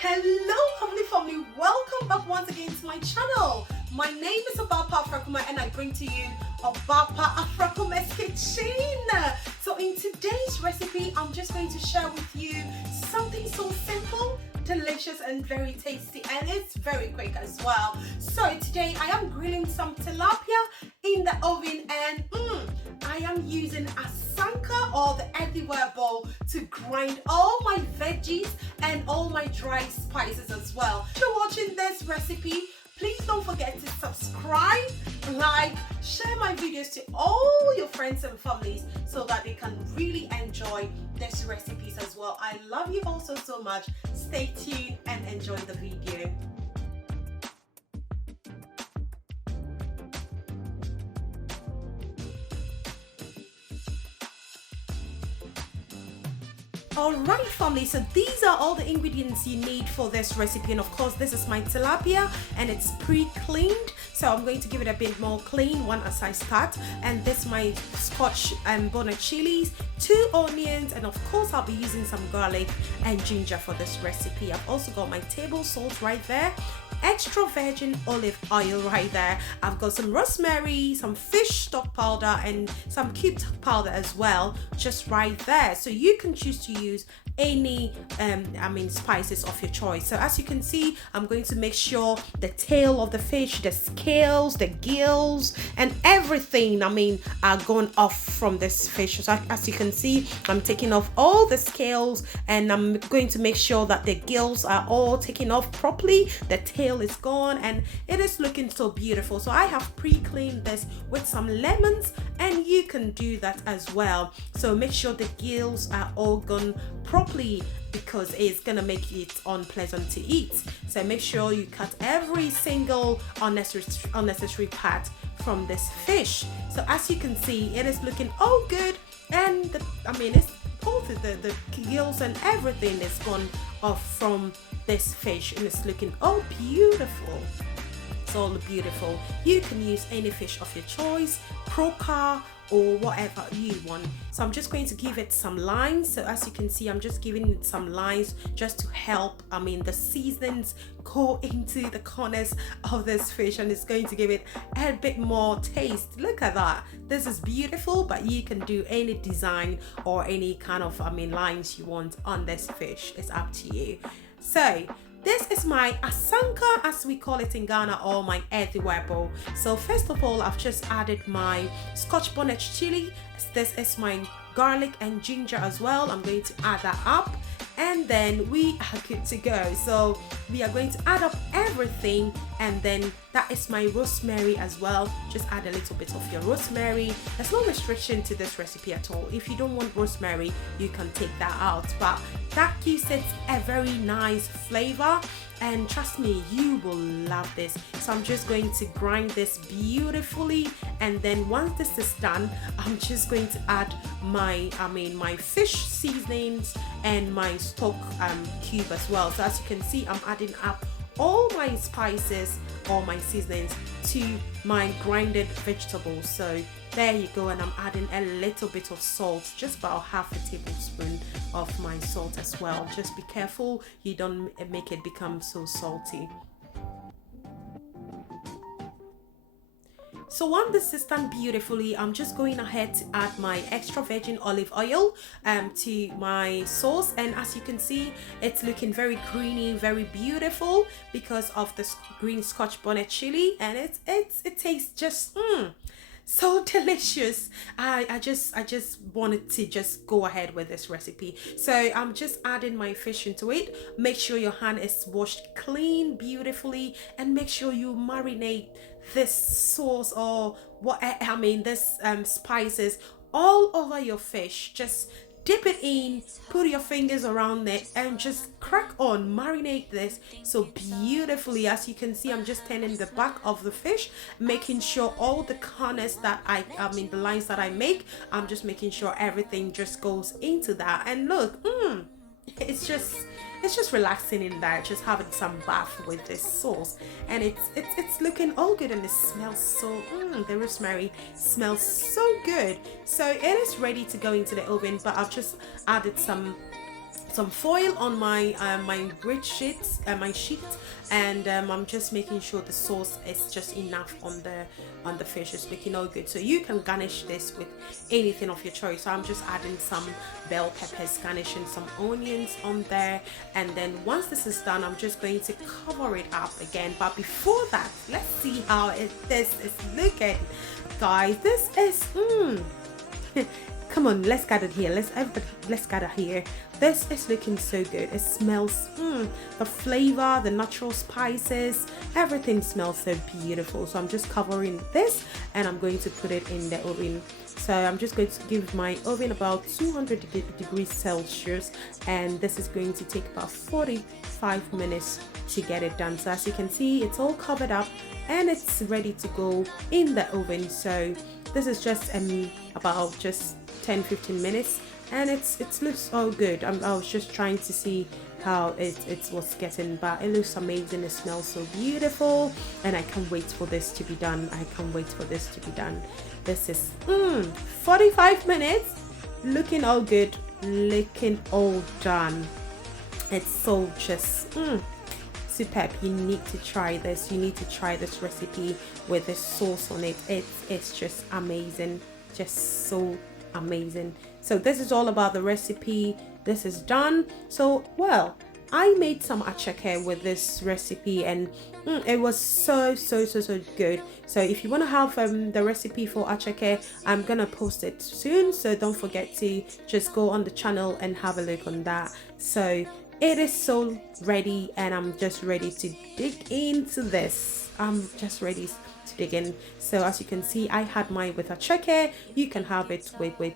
Hello lovely family, welcome back once again to my channel. My name is Obapa Afrakuma and I bring to you Obapa Afrakuma's Kitchen. So in today's recipe, I'm just going to share with you something so simple, delicious and very tasty, and it's very quick as well. So today I am grilling some tilapia in the oven, and I am using a sanka or the earthenware bowl to grind all my veggies and all my dry spices as well. If you're watching this recipe, please don't forget to subscribe, like, share my videos to all your friends and families so that they can really enjoy these recipes as well. I love you all so much. Stay tuned and enjoy the video. Alright family, so these are all the ingredients you need for this recipe, and of course this is my tilapia and it's pre-cleaned, so I'm going to give it a bit more clean one as I start. And this my scotch bonnet chilies, 2 onions, and of course I'll be using some garlic and ginger for this recipe. I've also got my table salt right there, extra virgin olive oil right there. I've got some rosemary, some fish stock powder, and some cubed powder as well, just right there. So you can choose to use any spices of your choice. So as you can see, I'm going to make sure the tail of the fish, the scales, the gills, and everything are gone off from this fish. So as you can see, I'm taking off all the scales, and I'm going to make sure that the gills are all taken off properly, the tail is gone, and it is looking so beautiful. So I have pre-cleaned this with some lemons, and you can do that as well. So make sure the gills are all gone properly, because it's gonna make it unpleasant to eat. So make sure you cut every single unnecessary part from this fish. So as you can see, it is looking all good, and it's both the gills and everything is gone off from this fish, and it's looking all beautiful. It's all beautiful. You can use any fish of your choice, croaker or whatever you want. So I'm just going to give it some lines. So as you can see, I'm just giving it some lines just to help the seasonings go into the corners of this fish, and it's going to give it a bit more taste. Look at that, this is beautiful. But you can do any design or any kind of lines you want on this fish. It's up to you. So this is my asanka, as we call it in Ghana, or my earthenware bowl. So first of all, I've just added my scotch bonnet chili. This is my garlic and ginger as well. I'm going to add that up, and then we are good to go. So we are going to add up everything, and then that is my rosemary as well. Just add a little bit of your rosemary. There's no restriction to this recipe at all. If you don't want rosemary, you can take that out, but that gives it a very nice flavor, and trust me, you will love this. So I'm just going to grind this beautifully, and then once this is done, I'm just going to add my fish seasonings and my stock cube as well. So as you can see, I'm adding up all my spices or my seasonings to my grinded vegetables. So there you go, and I'm adding a little bit of salt, just about half a tablespoon of my salt as well. Just be careful you don't make it become so salty. So once this is done beautifully, I'm just going ahead to add my extra virgin olive oil to my sauce, and as you can see, it's looking very greeny, very beautiful because of the green scotch bonnet chili, and it tastes just so delicious. I just wanted to just go ahead with this recipe. So I'm just adding my fish into it. Make sure your hand is washed clean beautifully, and make sure you marinate this sauce or this spices all over your fish. Just dip it in, put your fingers around it, and just crack on, marinate this so beautifully. As you can see, I'm just turning the back of the fish, making sure all the corners that the lines that I make, I'm just making sure everything just goes into that. And look, it's just relaxing in there, just having some bath with this sauce, and it's looking all good, and it smells so the rosemary smells so good. So it is ready to go into the oven, but I've just added some some foil on my my grit sheet, my sheet, and I'm just making sure the sauce is just enough on the fish. It's looking all good. So you can garnish this with anything of your choice. So I'm just adding some bell peppers, garnishing some onions on there, and then once this is done, I'm just going to cover it up again. But before that, let's see how this is looking, guys. This is come on, let's gather here. Let's gather here. This is looking so good. It smells the flavor, the natural spices, everything smells so beautiful. So I'm just covering this and I'm going to put it in the oven. So I'm just going to give my oven about 200 degrees Celsius, and this is going to take about 45 minutes to get it done. So as you can see, it's all covered up and it's ready to go in the oven. So this is just about just 10-15 minutes, and it looks all good. I was just trying to see how it was getting, but it looks amazing. It smells so beautiful, and I can't wait for this to be done. I can't wait for this to be done. This is 45 minutes, looking all good, looking all done. It's so just superb. You need to try this. You need to try this recipe with the sauce on it. It's just amazing, just so amazing. So this is all about the recipe. This is done. So well, I made some achake with this recipe, and it was so good. So if you want to have the recipe for achake, I'm gonna post it soon, so don't forget to just go on the channel and have a look on that. So it is so ready, and I'm just ready to dig into this. I'm just ready to dig in. So as you can see, I had mine with achake. You can have it with